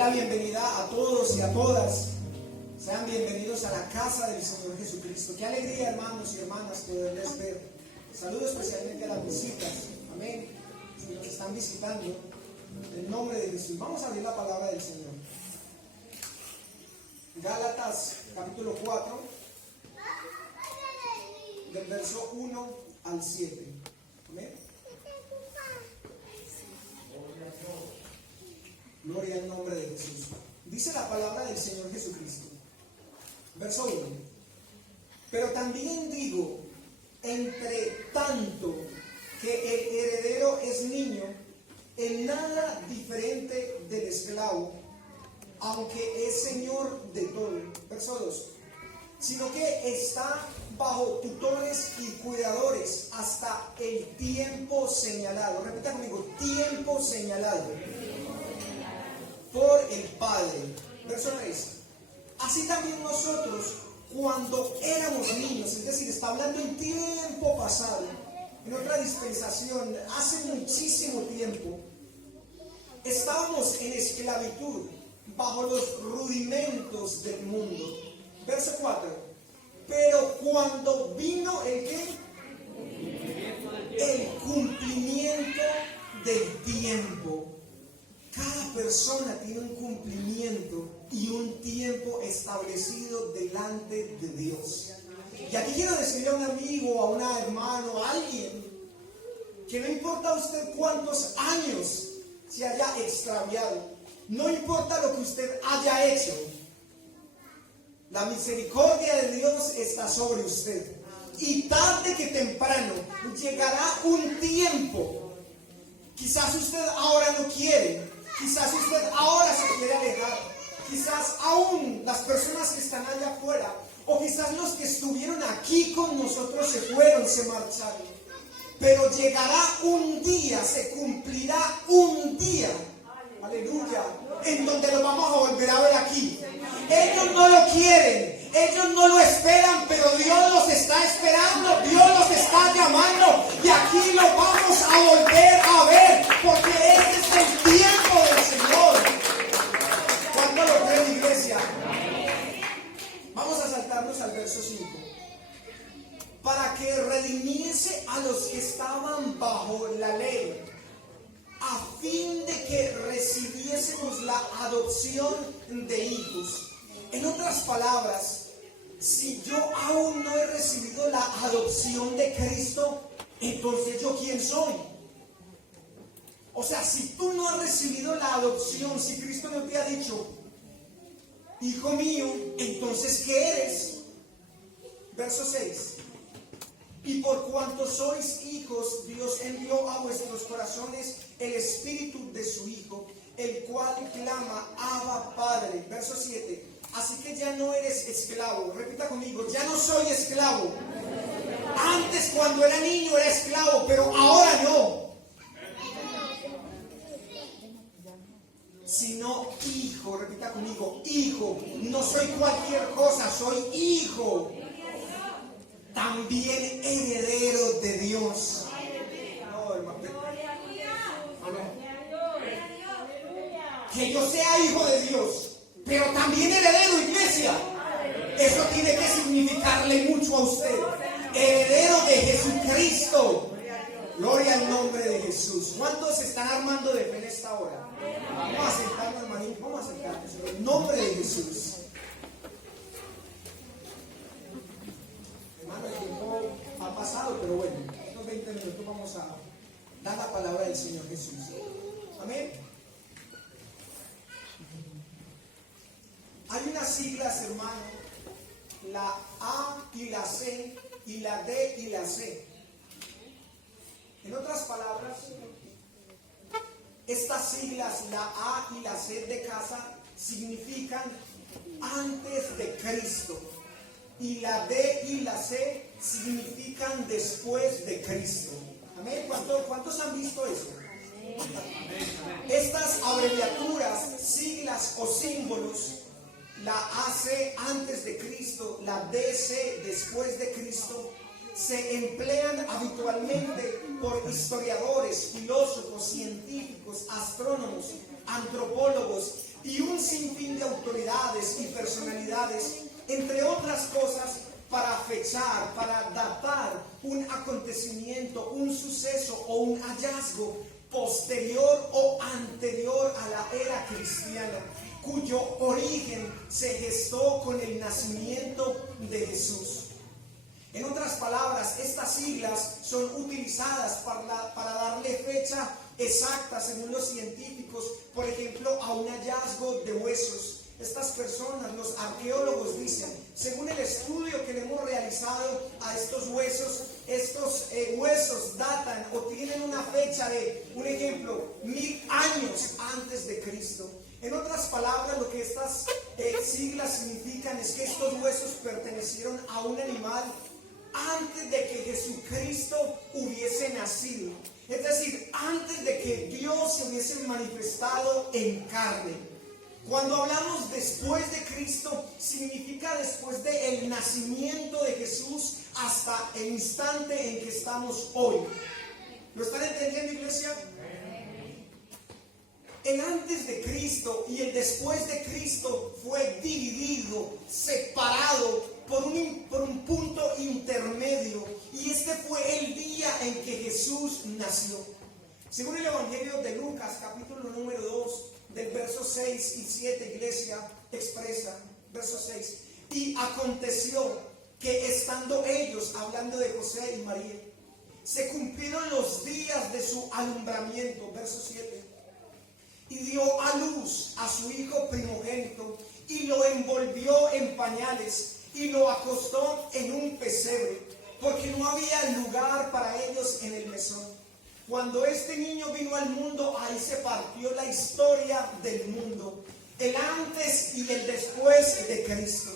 la bienvenida a todos y a todas. Sean bienvenidos a la casa del Señor Jesucristo. Qué alegría, hermanos y hermanas, poderles ver. Saludo especialmente a las visitas. Amén. Si nos están visitando, en el nombre de Jesús. Vamos a abrir la palabra del Señor. Gálatas, capítulo 4, del verso 1 al 7. Amén. Gloria al nombre de Jesús. Dice la palabra del Señor Jesucristo. Verso 1. Pero también digo, entre tanto que el heredero es niño, en nada diferente del esclavo, aunque es señor de todo. Verso 2. Sino que está bajo tutores y cuidadores hasta el tiempo señalado. Repita conmigo, tiempo señalado por el Padre. Verso 3. Así también nosotros, cuando éramos niños, es decir, está hablando en tiempo pasado, en otra dispensación, hace muchísimo tiempo, estábamos en esclavitud, bajo los rudimentos del mundo. Verso 4. Pero cuando vino el ¿qué? El cumplimiento del tiempo. Cada persona tiene un cumplimiento y un tiempo establecido delante de Dios. Y aquí quiero decirle a un amigo, a una hermana, a alguien, que no importa a usted cuántos años se haya extraviado, no importa lo que usted haya hecho, la misericordia de Dios está sobre usted. Y tarde que temprano llegará un tiempo. Quizás usted ahora no quiere. Quizás usted ahora se quiere alejar. Quizás aún las personas que están allá afuera, o quizás los que estuvieron aquí con nosotros se fueron, se marcharon. Pero llegará un día, se cumplirá un día, aleluya, en donde lo vamos a volver a ver aquí. Ellos no lo quieren, ellos no lo esperan, pero Dios los está esperando, Dios los está llamando, y aquí lo vamos a volver a ver, porque este es el tiempo del Señor. ¿Cuándo lo creen, iglesia? Vamos a saltarnos al verso 5. Para que redimiese a los que estaban bajo la ley, a fin de que recibiésemos la adopción de hijos. En otras palabras, si yo aún no he recibido la adopción de Cristo, entonces ¿yo quién soy? O sea, si tú no has recibido la adopción, si Cristo no te ha dicho, hijo mío, entonces ¿qué eres? Verso 6. Y por cuanto sois hijos, Dios envió a vuestros corazones el espíritu de su Hijo, el cual clama, Abba, Padre. Verso 7. Así que ya no eres esclavo. Repita conmigo, ya no soy esclavo. Antes, cuando era niño, era esclavo, pero ahora no. Sino hijo. Repita conmigo, hijo. No soy cualquier cosa, soy hijo. También heredero de Dios. No, hermano. Que yo sea hijo de Dios, pero también heredero, iglesia. Eso tiene que significarle mucho a usted. Heredero de Jesucristo. Gloria al nombre de Jesús. ¿Cuántos se están armando de fe en esta hora? Vamos a sentarnos, hermanito. Vamos a sentarnos en el nombre de Jesús. Hermano, el tiempo ha pasado, pero bueno, en unos 20 minutos vamos a dar la palabra del Señor Jesús. Amén. Hay unas siglas, hermano, la A y la C, y la D y la C. En otras palabras, estas siglas, la A y la C de casa, significan antes de Cristo. Y la D y la C significan después de Cristo. Amén. ¿Cuántos han visto eso? Estas abreviaturas, siglas o símbolos, la AC antes de Cristo, la DC después de Cristo, se emplean habitualmente por historiadores, filósofos, científicos, astrónomos, antropólogos y un sinfín de autoridades y personalidades, entre otras cosas, para fechar, para datar un acontecimiento, un suceso o un hallazgo posterior o anterior a la era cristiana, cuyo origen se gestó con el nacimiento de Jesús. En otras palabras, estas siglas son utilizadas para darle fecha exacta, según los científicos, por ejemplo, a un hallazgo de huesos. Estas personas, los arqueólogos, dicen, según el estudio que le hemos realizado a estos huesos datan o tienen una fecha de, un ejemplo, 1000 años antes de Cristo. En otras palabras, lo que estas siglas significan es que estos huesos pertenecieron a un animal antes de que Jesucristo hubiese nacido. Es decir, antes de que Dios se hubiese manifestado en carne. Cuando hablamos después de Cristo, significa después del nacimiento de Jesús hasta el instante en que estamos hoy. ¿Lo están entendiendo, iglesia? El antes de Cristo y el después de Cristo fue dividido, separado por un punto intermedio, y este fue el día en que Jesús nació. Según el Evangelio de Lucas, capítulo número 2, del verso 6 y 7, iglesia, expresa, verso 6, y aconteció que estando ellos, hablando de José y María, se cumplieron los días de su alumbramiento, verso 7, y dio a luz a su hijo primogénito, y lo envolvió en pañales, y lo acostó en un pesebre, porque no había lugar para ellos en el mesón. Cuando este niño vino al mundo, ahí se partió la historia del mundo, el antes y el después de Cristo.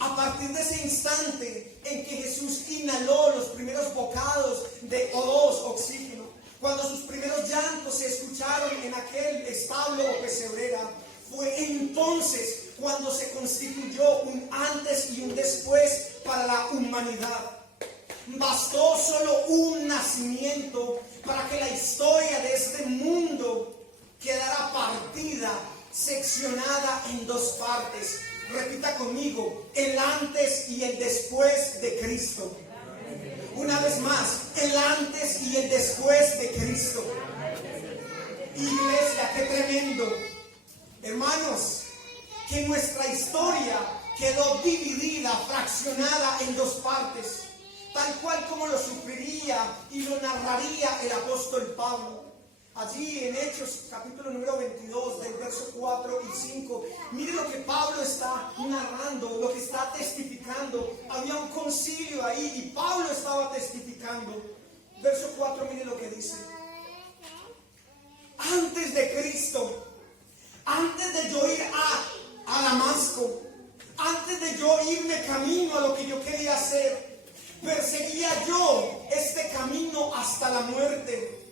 A partir de ese instante en que Jesús inhaló los primeros bocados de O2, oxígeno, cuando sus primeros llantos se escucharon en aquel establo o pesebrera, fue entonces cuando se constituyó un antes y un después para la humanidad. Bastó solo un nacimiento para que la historia de este mundo quedara partida, seccionada en dos partes. Repita conmigo, el antes y el después de Cristo. Una vez más, el antes y el después de Cristo. Iglesia, qué tremendo. Hermanos, que nuestra historia quedó dividida, fraccionada en dos partes, tal cual como lo sufriría y lo narraría el apóstol Pablo. Allí en Hechos, capítulo número 22, del verso 4 y 5, mire lo que Pablo está narrando, lo que está testificando. Había un concilio ahí y Pablo estaba testificando. Verso 4, mire lo que dice. Antes de Cristo, antes de yo ir a Damasco, antes de yo irme camino a lo que yo quería hacer, perseguía yo este camino hasta la muerte,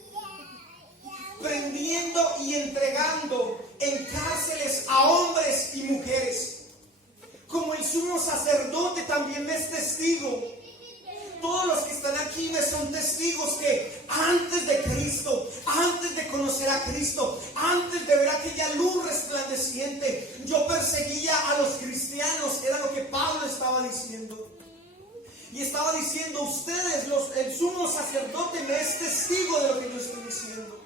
prendiendo y entregando en cárceles a hombres y mujeres. Como el sumo sacerdote también me es testigo. Todos los que están aquí me son testigos que antes de Cristo, antes de conocer a Cristo, antes de ver aquella luz resplandeciente, yo perseguía a los cristianos. Era lo que Pablo estaba diciendo. Y estaba diciendo, ustedes, el sumo sacerdote me es testigo de lo que yo estoy diciendo.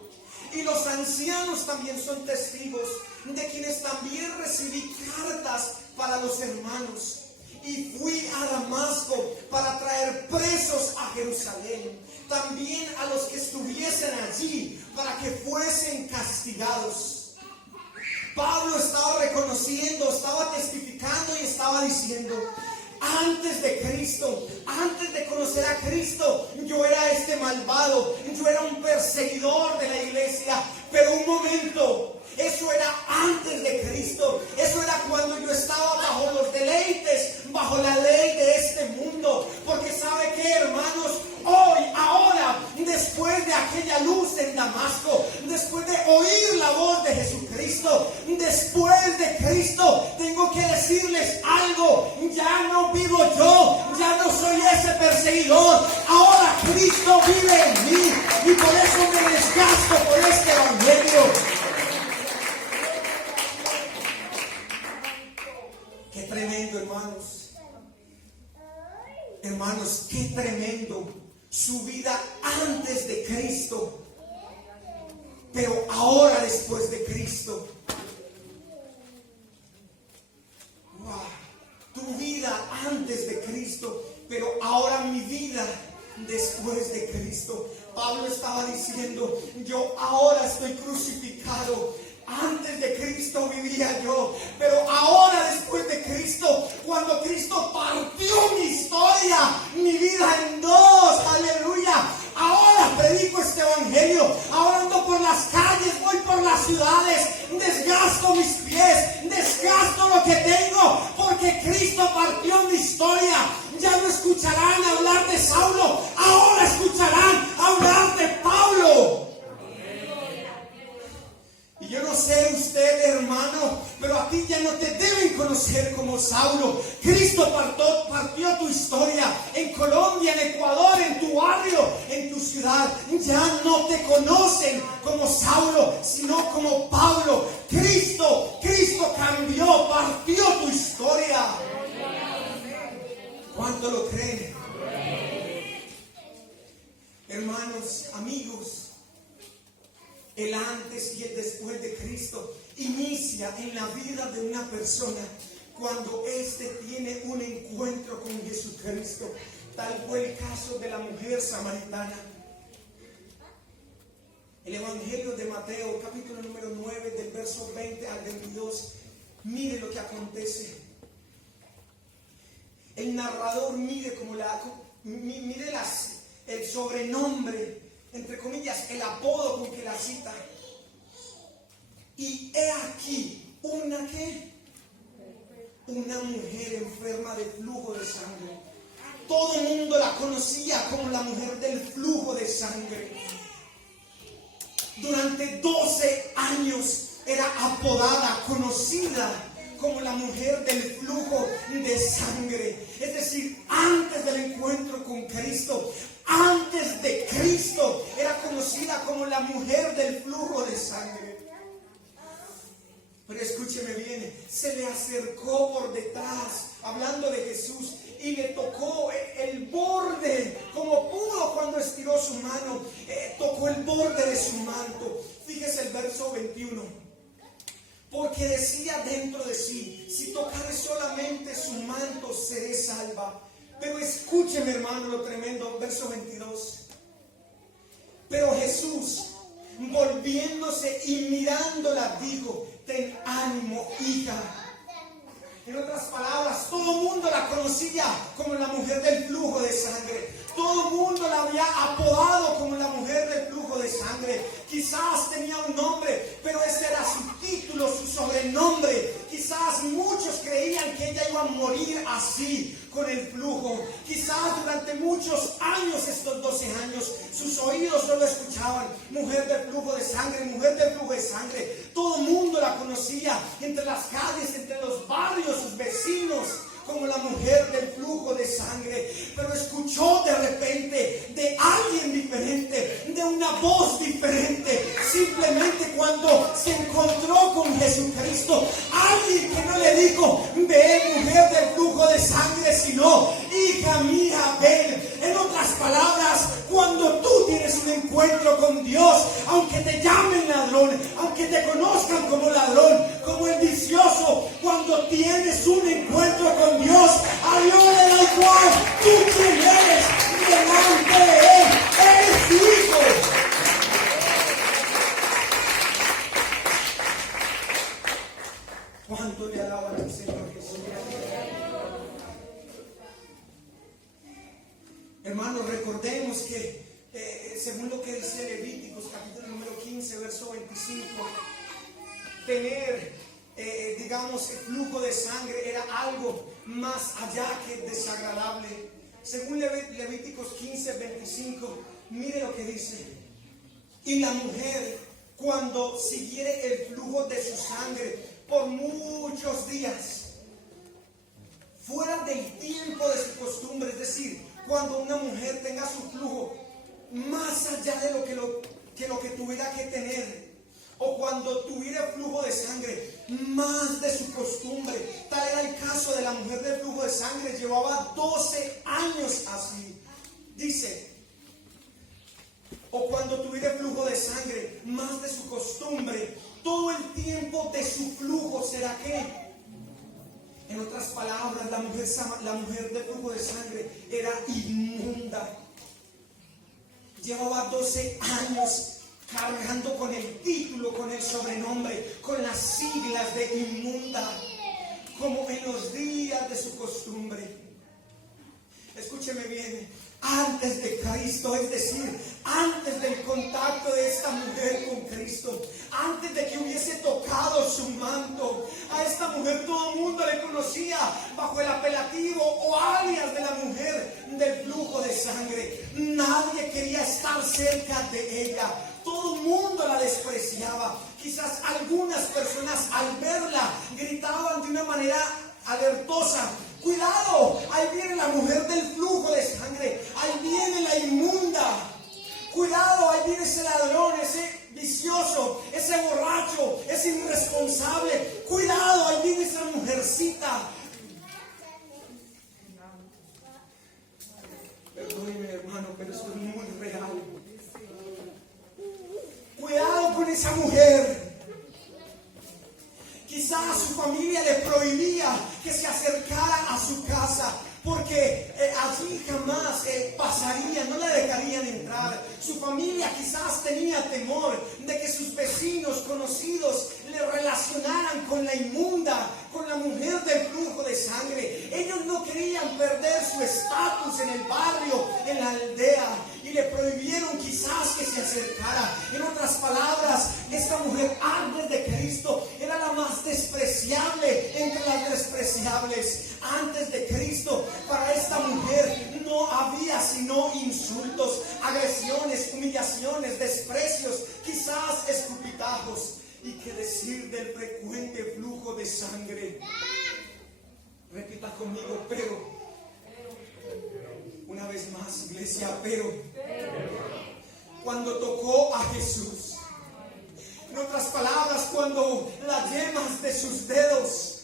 Y los ancianos también son testigos, de quienes también recibí cartas para los hermanos. Y fui a Damasco para traer presos a Jerusalén, también a los que estuviesen allí, para que fuesen castigados. Pablo estaba reconociendo, estaba testificando y estaba diciendo, antes de Cristo, antes de conocer a Cristo, yo era este malvado, yo era un perseguidor de la iglesia. Pero un momento, eso era antes de Cristo, eso era cuando yo estaba bajo los deleites, bajo la ley de este mundo. Porque ¿sabe qué, hermanos? Hoy, ahora, después de aquella luz en Damasco, después de oír la voz de Jesucristo, después de Cristo, tengo que decirles algo. Ya no vivo yo, ya no soy ese perseguidor. Ahora Cristo vive en mí y por eso me desgasto por este evangelio. su vida antes de Cristo, pero ahora después de Cristo. Wow. Tu vida antes de Cristo, pero ahora mi vida después de Cristo. Pablo estaba diciendo, yo ahora estoy crucificado. Antes de Cristo vivía yo, pero ahora después de Cristo, cuando Cristo partió mi historia, mi vida en dos, aleluya. Ahora predico este evangelio, ahora ando por las calles, voy por las ciudades, desgasto mis pies, desgasto lo que tengo, porque Cristo partió mi historia. Ya no escucharán hablar de Saulo, ahora escucharán hablar de Pablo. Y yo no sé usted, hermano, pero a ti ya no te deben conocer como Saulo. Cristo partió tu historia en Colombia, en Ecuador, en tu barrio, en tu ciudad. Ya no te conocen como Saulo, sino como Pablo. Cristo cambió, partió tu historia. ¿Cuánto lo creen? Hermanos, amigos, el antes y el después de Cristo inicia en la vida de una persona cuando éste tiene un encuentro con Jesucristo. Tal fue el caso de la mujer samaritana. El Evangelio de Mateo, capítulo número 9, del verso 20 al 22. Mire lo que acontece. El narrador mire el sobrenombre, entre comillas, el apodo con que la cita. Y he aquí una mujer enferma de flujo de sangre. Todo el mundo la conocía como la mujer del flujo de sangre. Durante 12 años era apodada, conocida como la mujer del flujo de sangre. Es decir, antes del encuentro con Cristo, antes de Cristo, era conocida como la mujer del flujo de sangre. Pero escúcheme bien, se le acercó por detrás, hablando de Jesús, y le tocó el borde, como pudo cuando estiró su mano, tocó el borde de su manto. Fíjese el verso 21. Porque decía dentro de sí, si tocare solamente su manto, seré salva. Pero escúcheme, hermano, lo tremendo, verso 22. Pero Jesús, volviéndose y mirándola, dijo, ten ánimo, hija. En otras palabras, todo el mundo la conocía como la mujer del flujo de sangre. Todo el mundo la había apodado como la mujer del flujo de sangre. Quizás tenía un nombre, pero ese era su título, su sobrenombre. Quizás muchos creían que ella iba a morir así, con el flujo. Quizás durante muchos años, estos 12 años, sus oídos solo escuchaban mujer del flujo de sangre, mujer del flujo de sangre. Todo el mundo la conocía entre las calles, entre los barrios, sus vecinos, como la mujer del flujo de sangre. Pero escuchó de repente de alguien diferente, de una voz diferente, simplemente cuando se encontró con Jesucristo. Alguien que no le dijo, ven mujer del flujo de sangre, sino, hija mía, ven. En otras palabras, cuando tú tienes un encuentro con Dios, aunque te llamen ladrón, aunque te conozcan como ladrón, como el vicioso, cuando tienes un encuentro con Dios, a Dios le da igual tú quién eres delante de Él. Eres hijo. ¿Cuánto le alaban al Señor Jesús? Hermanos, recordemos que según lo que dice Levíticos, capítulo número 15, verso 25, tener, digamos, el flujo de sangre era algo más allá que desagradable. Según Levíticos 15, 25, mire lo que dice. Y la mujer, cuando siguiere el flujo de su sangre por muchos días, fuera del tiempo de su costumbre, es decir, cuando una mujer tenga su flujo más allá de lo que tuviera que tener, o cuando tuviera flujo de sangre más de su costumbre. Tal era el caso de la mujer del flujo de sangre. Llevaba 12 años así. Dice, o cuando tuviere flujo de sangre, más de su costumbre, todo el tiempo de su flujo será ¿qué? En otras palabras, la mujer de flujo de sangre era inmunda. Llevaba 12 años cargando con el título, con el sobrenombre, con las siglas de inmunda, como en los días de su costumbre. Escúcheme bien, antes de Cristo, es decir, antes del contacto de esta mujer con Cristo, antes de que hubiese tocado su manto, a esta mujer todo el mundo le conocía bajo el apelativo o alias de la mujer del flujo de sangre. Nadie quería estar cerca de ella. Todo el mundo la despreciaba. Quizás algunas personas al verla gritaban de una manera alertosa: cuidado, ahí viene la mujer del flujo de sangre, ahí viene la inmunda, cuidado, ahí viene ese ladrón, ese vicioso, ese borracho, ese irresponsable, cuidado, ahí viene esa mujercita. Perdóneme, hermano, pero esto es muy real. Cuidado con esa mujer. Quizás su familia le prohibía que se acercara a su casa, porque allí jamás pasaría, no la dejarían entrar. Su familia quizás tenía temor de que sus vecinos conocidos le relacionaran con la inmunda, con la mujer del flujo de sangre. Ellos no querían perder su estatus en el barrio, en la aldea, y le prohibieron quizás que se acercara. En otras palabras, esta mujer antes de Cristo era la más despreciable entre las despreciables. Antes de Cristo, para esta mujer no había sino insultos, agresiones, humillaciones, desprecios, quizás escupitajos. ¿Y qué decir del frecuente flujo de sangre? Repita conmigo, pero. Una vez más, iglesia, pero. Cuando tocó a Jesús, en otras palabras, cuando las yemas de sus dedos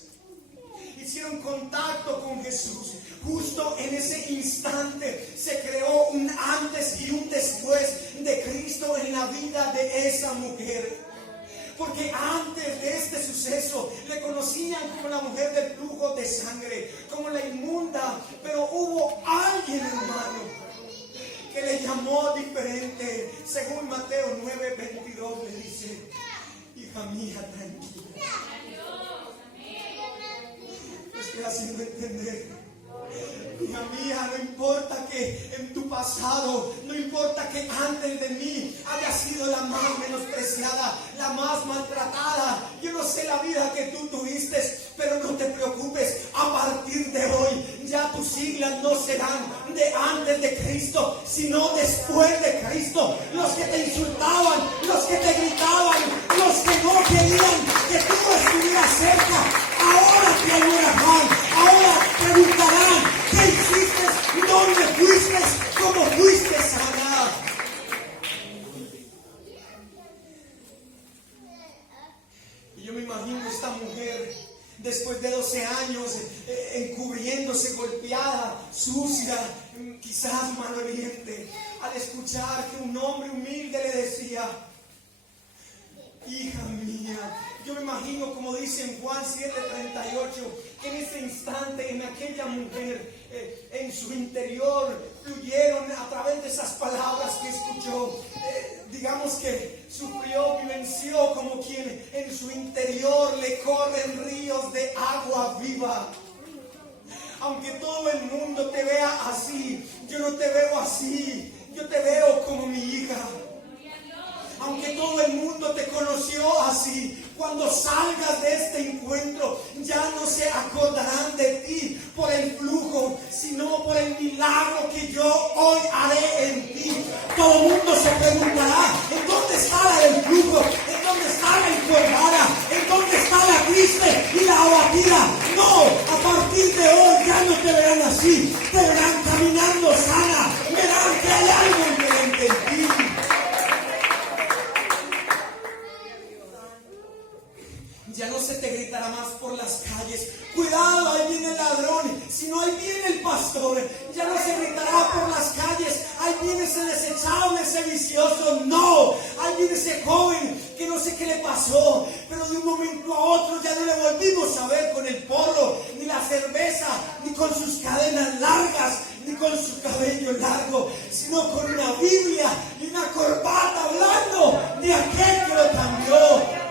hicieron contacto con Jesús, justo en ese instante se creó un antes y un después de Cristo en la vida de esa mujer. Porque antes de este suceso le conocían como la mujer del flujo de sangre, como la inmunda, pero hubo alguien, hermano, que le llamó diferente. Según Mateo 9:22 le dice: hija mía, tranquila. Lo estoy haciendo entender. Hija mía, no importa que en tu pasado, no importa que antes de mí haya sido la más menospreciada, la más maltratada. Yo no sé la vida que tú tuviste, pero no te preocupes. A partir de hoy, ya tus siglas no serán de antes de Cristo, sino después de Cristo. Los que te insultaban, los que te gritaban, los que no querían que tú estuvieras cerca, ahora te adorarán, ahora preguntarán: ¿qué hiciste? ¿Dónde fuiste? ¿Cómo fuiste sana? Y yo me imagino esta mujer, después de 12 años, encubriéndose, golpeada, sucia, quizás maloliente, al escuchar que un hombre humilde le decía: hija mía. Yo me imagino, como dice en Juan 7:38, que en ese instante, en aquella mujer, en su interior fluyeron a través de esas palabras que escuchó. Digamos que sufrió, vivenció como quien en su interior le corren ríos de agua viva. Aunque todo el mundo te vea así, yo no te veo así. Yo te veo como mi hija. Aunque todo el mundo te conoció así, cuando salgas de este encuentro, ya no se acordarán de ti por el flujo, sino por el milagro que yo hoy haré en ti. Todo el mundo se preguntará: ¿en dónde está la del flujo? ¿En dónde está la encorvada? ¿En dónde está la triste y la abatida? No, a partir de hoy ya no te verán así, te verán caminando sana, verán que hay algo diferente en ti. Ya no se te gritará más por las calles: cuidado, ahí viene el ladrón, sino ahí viene el pastor. Ya no se gritará por las calles: ahí Alguien ese desechable, ese vicioso, no. Alguien ese joven que no sé qué le pasó, pero de un momento a otro ya no le volvimos a ver con el porro, ni la cerveza, ni con sus cadenas largas, ni con su cabello largo, sino con una Biblia y una corbata hablando de aquel que lo cambió.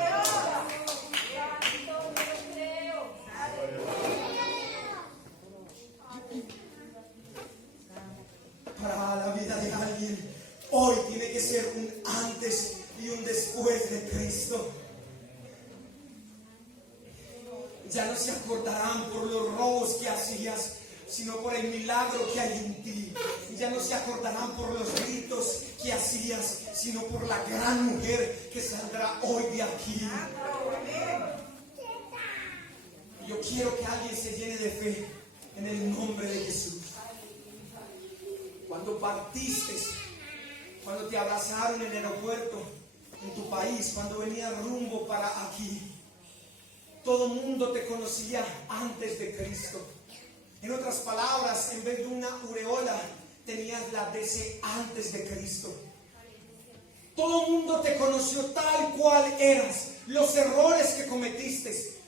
Para la vida de alguien, hoy tiene que ser un antes y un después de Cristo. Ya no se acordarán por los robos que hacías, sino por el milagro que hay en ti. Ya no se acordarán por los gritos que hacías, sino por la gran mujer que saldrá hoy de aquí. Y yo quiero que alguien se llene de fe en el nombre de Jesús. Cuando partiste, cuando te abrazaron en el aeropuerto, en tu país, cuando venías rumbo para aquí, todo el mundo te conocía antes de Cristo. En otras palabras, en vez de una aureola, tenías la de ese antes de Cristo. Todo el mundo te conoció tal cual eras, los errores que cometiste,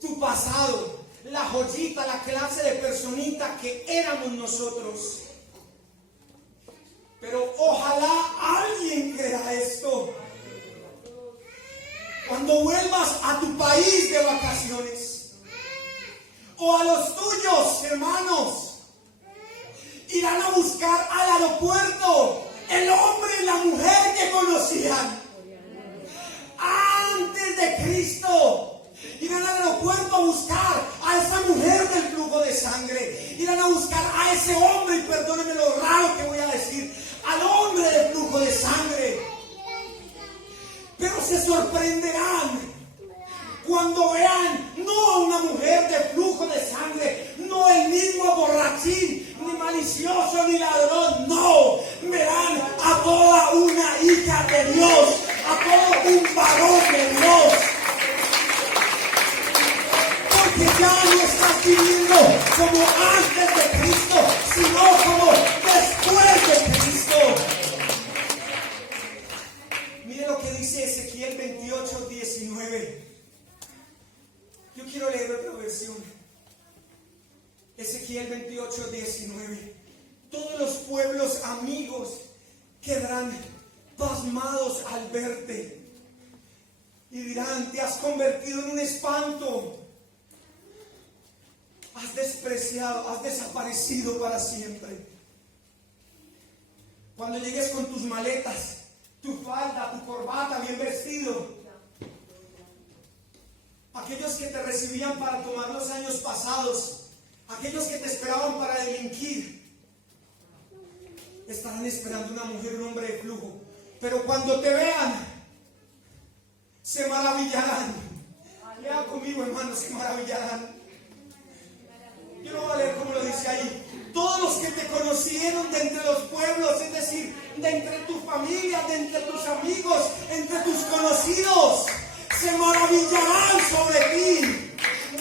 tu pasado, la joyita, la clase de personita que éramos nosotros. Pero ojalá alguien crea esto. Cuando vuelvas a tu país de vacaciones, o a los tuyos, hermanos, irán a buscar al aeropuerto el hombre y la mujer que conocían antes de Cristo. Irán al aeropuerto a buscar a esa mujer del flujo de sangre. Irán a buscar a ese hombre, y perdónenme lo raro que voy a decir, al hombre del flujo de sangre. Pero se sorprenderán cuando vean no a una mujer de flujo de sangre, no el mismo borrachín, ni malicioso, ni ladrón, no. Verán a toda una hija de Dios, a todo un varón de Dios. Porque ya no estás viviendo como antes de Cristo, sino como después de Cristo. Mire lo que dice Ezequiel 28:19. Yo quiero leer otra versión. Ezequiel 28:19. Todos los pueblos amigos quedarán pasmados al verte y dirán: te has convertido en un espanto. Has despreciado, has desaparecido para siempre. Cuando llegues con tus maletas, tu falda, tu corbata, bien vestido, aquellos que te recibían para tomar los años pasados, aquellos que te esperaban para delinquir, estarán esperando una mujer, un hombre de flujo. Pero cuando te vean, se maravillarán. Lea conmigo, hermanos, se maravillarán. Yo no voy a leer como lo dice ahí. Todos los que te conocieron de entre los pueblos, es decir, de entre tu familia, de entre tus amigos, entre tus conocidos, se maravillarán sobre ti.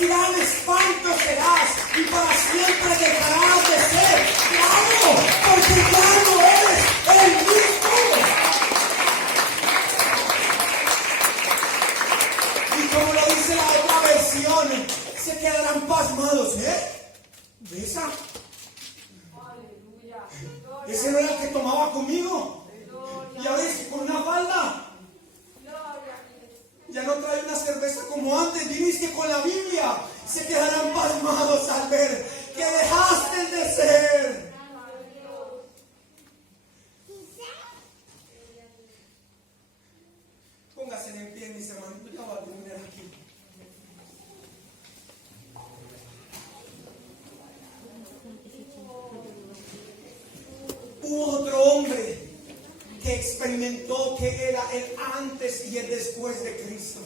Gran espanto serás y para siempre dejarás de ser. ¡Claro! Porque ya no eres el mismo. Y como lo dice la otra versión, se quedarán pasmados, ¿Esa? Ese no era el que tomaba conmigo. Y ahora es que con una falda ya no trae una cerveza como antes. Viniste con la Biblia. Se quedarán pasmados al ver que dejaste de ser. Póngase en pie, mis hermanos. Ya va a terminar aquí. Hubo otro hombre que experimentó que era el antes y el después de Cristo.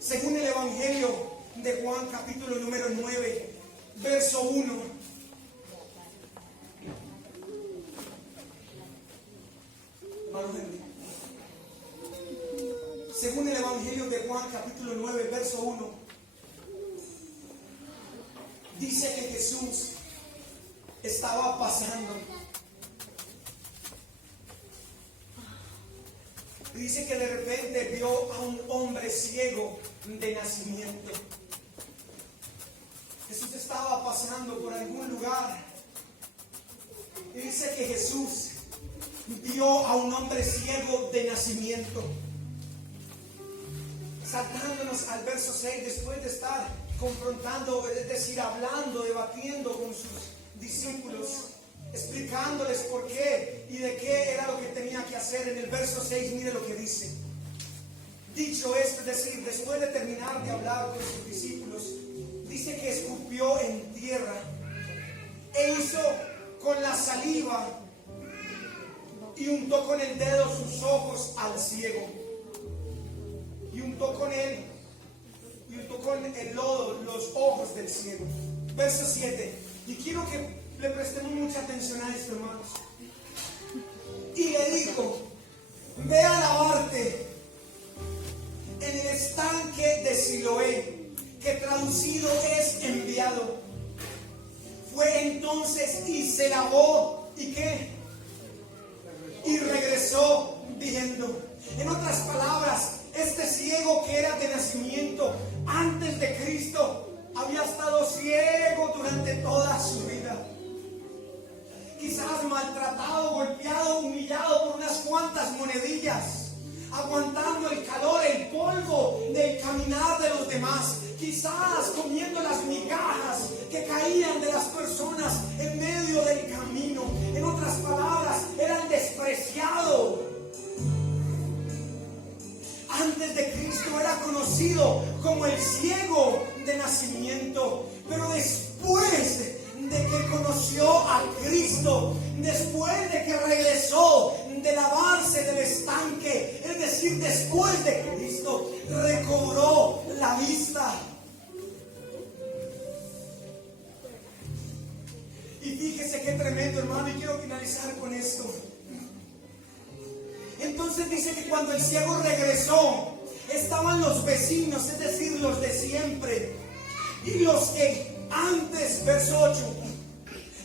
Según el Evangelio de Juan, capítulo número 9, verso 1. Según el Evangelio de Juan, capítulo 9, verso 1, dice que Jesús estaba pasando Y dice que de repente vio a un hombre ciego de nacimiento. Jesús estaba pasando por algún lugar. Y dice que Jesús vio a un hombre ciego de nacimiento. Saltándonos al verso 6, después de estar confrontando, es decir, hablando, debatiendo con sus discípulos, explicándoles por qué y de qué era lo que tenía que hacer. En el verso 6, mire lo que dice. Dicho esto, es decir, después de terminar de hablar con sus discípulos, dice que escupió en tierra e hizo con la saliva y untó con el dedo sus ojos al ciego. Y untó con el lodo los ojos del ciego. Verso 7. Y quiero que le prestemos mucha atención a esto, hermanos. Y le dijo: ve a lavarte en el estanque de Siloé, que traducido es enviado. Fue entonces y se lavó. ¿Y qué? Y regresó viendo. En otras palabras, este ciego que era de nacimiento antes de Cristo había estado ciego durante toda su vida. Quizás maltratado, golpeado, humillado por unas cuantas monedillas, aguantando el calor, el polvo del caminar de los demás, quizás comiendo las migajas que caían de las personas en medio del camino. En otras palabras, era el despreciado. Antes de Cristo era conocido como el ciego de nacimiento, pero después de que conoció a Cristo, después de que regresó de lavarse del estanque, es decir, después de Cristo, recobró la vista. Y fíjese qué tremendo, hermano, y quiero finalizar con esto. Entonces dice que cuando el ciego regresó, estaban los vecinos, es decir, los de siempre, y los que antes, verso 8,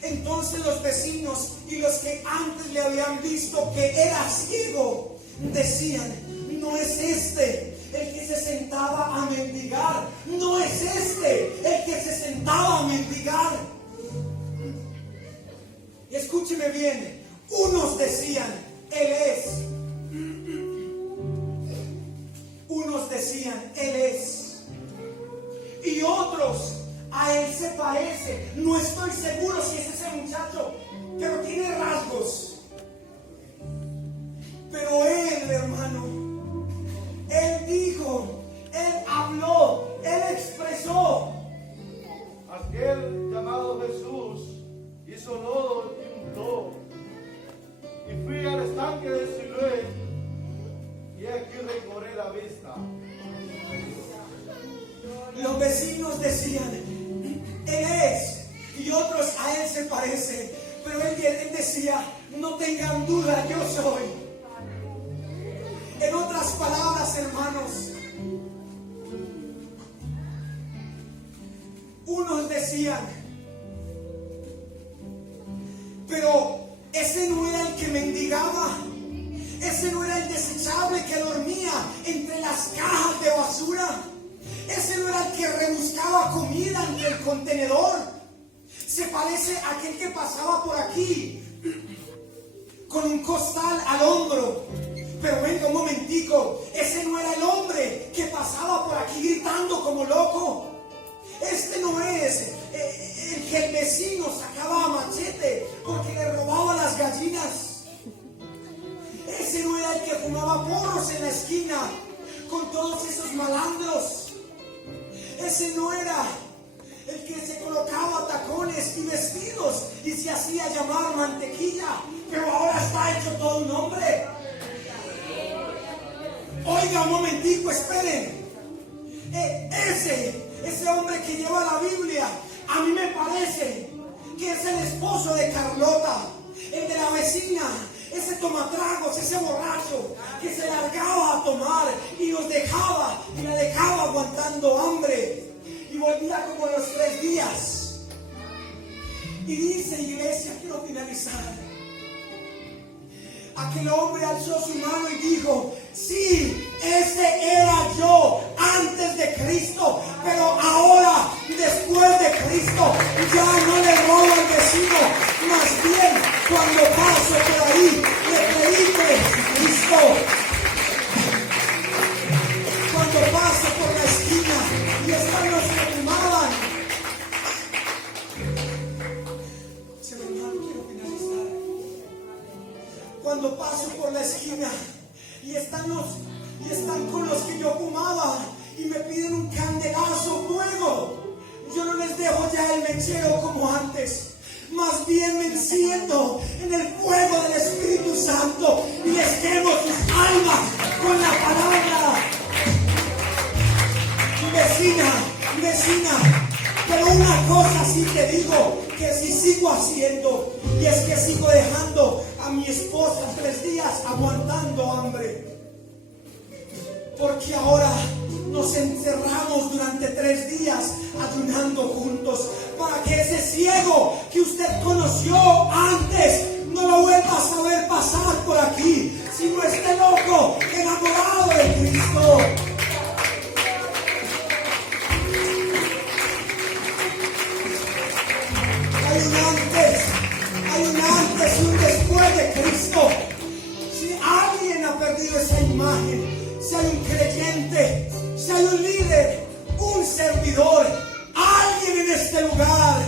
entonces los vecinos y los que antes le habían visto que era ciego, decían: no es este el que se sentaba a mendigar, no es este el que se sentaba a mendigar. Y escúcheme bien, unos decían: él es. Unos decían: él es. Y otros: a él se parece. No estoy seguro si es ese muchacho, pero tiene rasgos. Pero él, hermano, él dijo, él habló, él expresó. Aquel llamado Jesús hizo lodo y untó, y fui al estanque de Siloé, y aquí recobré la vista. Los vecinos decían: él es. Y otros: a él se parece. Pero él decía: no tengan duda, yo soy. En otras palabras, hermanos, unos decían: pero ese no era el que mendigaba, ese no era el desechable que dormía entre las cajas de basura, ese no era el que rebuscaba comida entre el contenedor. Se parece a aquel que pasaba por aquí con un costal al hombro. Pero venga un momentico, ese no era el hombre que pasaba por aquí gritando como loco. Este no es el que el vecino sacaba a machete porque le robaba las gallinas. Ese no era el que fumaba porros en la esquina con todos esos malandros. Ese no era el que se colocaba tacones y vestidos y se hacía llamar Mantequilla, pero ahora está hecho todo un hombre. Oiga un momentico, esperen. Ese hombre que lleva la Biblia, a mí me parece que es el esposo de Carlota, el de la vecina, ese tomatragos, ese borracho que se largaba a tomar y nos dejaba y la dejaba aguantando hambre y volvía como los 3 días. Y dice, iglesia, quiero finalizar, aquel hombre alzó su mano y dijo: Sí, ese era yo antes de Cristo, pero ahora, después de Cristo, ya no le robo al vecino. Más bien, cuando paso por ahí, le predico de Jesucristo. Cuando paso por la esquina y están los que fumaban. Quiero finalizar. Cuando paso por la esquina y están con los que yo fumaba y me piden un candelazo, fuego, yo no les dejo ya el mechero como antes. Más bien me enciendo en el fuego del Espíritu Santo y les quemo sus almas con la palabra. Vecina, pero una cosa sí te digo, que sí sigo haciendo, y es que sigo dejando a mi esposa 3 días aguantando hambre. Porque ahora nos encerramos durante 3 días ayunando juntos, para que ese ciego que usted conoció antes no lo vuelva a saber pasar por aquí, sino esté loco, enamorado de Cristo. Hay un antes y un después de Cristo. Si alguien ha perdido esa imagen, si hay un creyente, si hay un líder, un servidor, alguien en este lugar,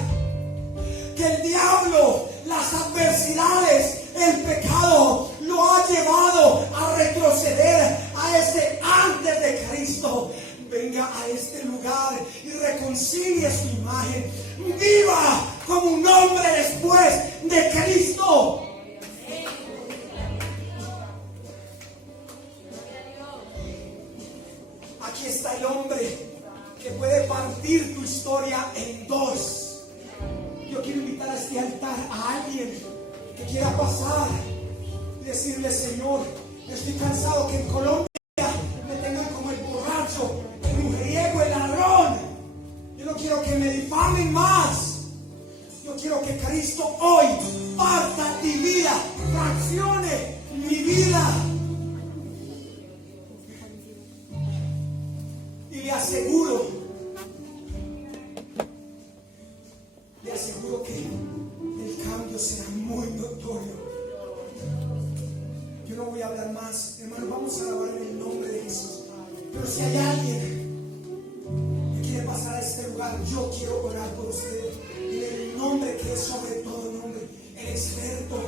que el diablo, las adversidades, el pecado lo ha llevado a retroceder a ese antes de Cristo, venga a este lugar y reconcilie su imagen. Viva como un hombre después de Cristo. Aquí está el hombre que puede partir tu historia en 2. Yo quiero invitar a este altar a alguien que quiera pasar y decirle: Señor, estoy cansado que en Colombia me tengan como el borracho, el mujeriego, el ladrón. Yo no quiero que me difamen más. Yo quiero que Cristo hoy parta mi vida, fraccione mi vida. Y le aseguro que el cambio será muy notorio. Yo no voy a hablar más, hermano, vamos a alabar en el nombre de Jesús. Pero si hay alguien que quiere pasar a este lugar, yo quiero orar por usted en el nombre que es sobre todo nombre, el experto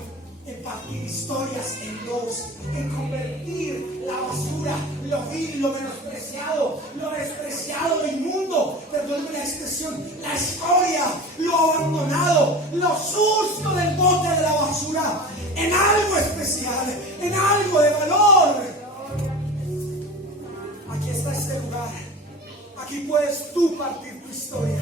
en partir historias en 2, en convertir la basura, lo vil, lo menospreciado, lo despreciado, lo inmundo, perdónme la expresión, la escoria, lo abandonado, lo sucio del bote de la basura, en algo especial, en algo de valor. Aquí está este lugar. Aquí puedes tú partir tu historia.